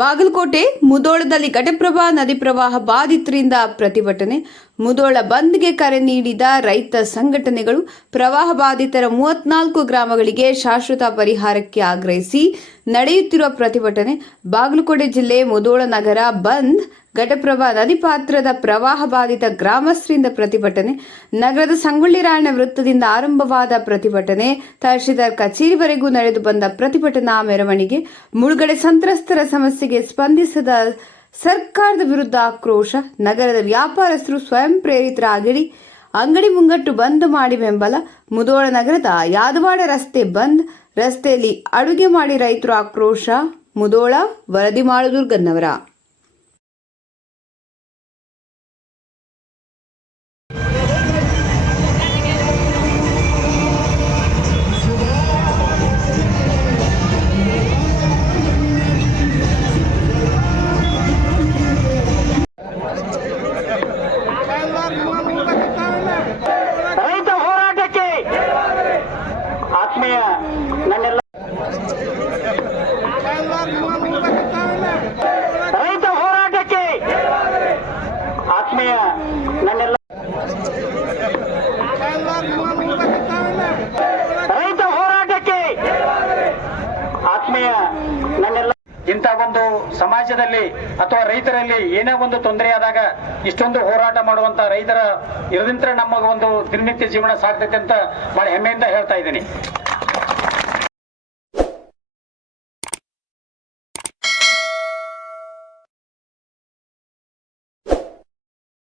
ಬಾಗಲಕೋಟೆ ಮುಧೋಳದಲ್ಲಿ ಘಟಪ್ರಭಾ ನದಿ ಪ್ರವಾಹ ಬಾಧಿತರಿಂದ ಪ್ರತಿಭಟನೆ. ಮುಧೋಳ ಬಂದ್ಗೆ ಕರೆ ನೀಡಿದ ರೈತ ಸಂಘಟನೆಗಳು ಪ್ರವಾಹ ಬಾಧಿತರ 34 ಗ್ರಾಮಗಳಿಗೆ ಶಾಶ್ವತ ಪರಿಹಾರಕ್ಕೆ ಆಗ್ರಹಿಸಿ ನಡೆಯುತ್ತಿರುವ ಪ್ರತಿಭಟನೆ. ಬಾಗಲಕೋಟೆ ಜಿಲ್ಲೆ ಮುಧೋಳ ನಗರ ಬಂದ್ ಘಟಪ್ರಭಾ ನದಿ ಪಾತ್ರದ ಪ್ರವಾಹ ಬಾಧಿತ ಗ್ರಾಮಸ್ಥರಿಂದ ಪ್ರತಿಭಟನೆ. ನಗರದ ಸಂಗೊಳ್ಳಿ ರಾಯಣ್ಣ ವೃತ್ತದಿಂದ ಆರಂಭವಾದ ಪ್ರತಿಭಟನೆ ತಹಶೀಲ್ದಾರ್ ಕಚೇರಿವರೆಗೂ ನಡೆದು ಬಂದ ಪ್ರತಿಭಟನಾ ಮೆರವಣಿಗೆ. ಮುಳುಗಡೆ ಸಂತ್ರಸ್ತರ ಸಮಸ್ಯೆಗೆ ಸ್ಪಂದಿಸದ ಸರ್ಕಾರದ ವಿರುದ್ಧ ಆಕ್ರೋಶ. ನಗರದ ವ್ಯಾಪಾರಸ್ಥರು ಸ್ವಯಂ ಪ್ರೇರಿತರಾಗಿ ಅಂಗಡಿ ಮುಂಗಟ್ಟು ಬಂದ್ ಮಾಡಿ ಬೆಂಬಲ. ಮುಧೋಳ ನಗರದ ಯಾದವಾಡ ರಸ್ತೆ ಬಂದ್, ರಸ್ತೆಯಲ್ಲಿ ಅಡುಗೆ ಮಾಡಿ ರೈತರು ಆಕ್ರೋಶ. ಮುಧೋಳ ವರದಿ ಮಾಳುದುರ್ಗನ್ನವರ. ರೈತ ಹೋರಾಟಕ್ಕೆ ಆತ್ಮೀಯ ನನ್ನೆಲ್ಲ ರೈತ ಹೋರಾಟಕ್ಕೆ ಆತ್ಮೀಯ ನನ್ನೆಲ್ಲ ರೈತ ಹೋರಾಟಕ್ಕೆ ಆತ್ಮೀಯ ನನ್ನೆಲ್ಲ ಇಂಥ ಒಂದು ಸಮಾಜದಲ್ಲಿ ಅಥವಾ ರೈತರಲ್ಲಿ ಏನೇ ಒಂದು ತೊಂದರೆ ಆದಾಗ ಇಷ್ಟೊಂದು ಹೋರಾಟ ಮಾಡುವಂತ ರೈತರ ಇರದಿಂತ್ರ ನಮ್ಮ ಒಂದು ದಿನನಿತ್ಯ ಜೀವನ ಸಾಗ್ತೈತೆ ಅಂತ ಬಹಳ ಹೆಮ್ಮೆಯಿಂದ ಹೇಳ್ತಾ ಇದ್ದೀನಿ.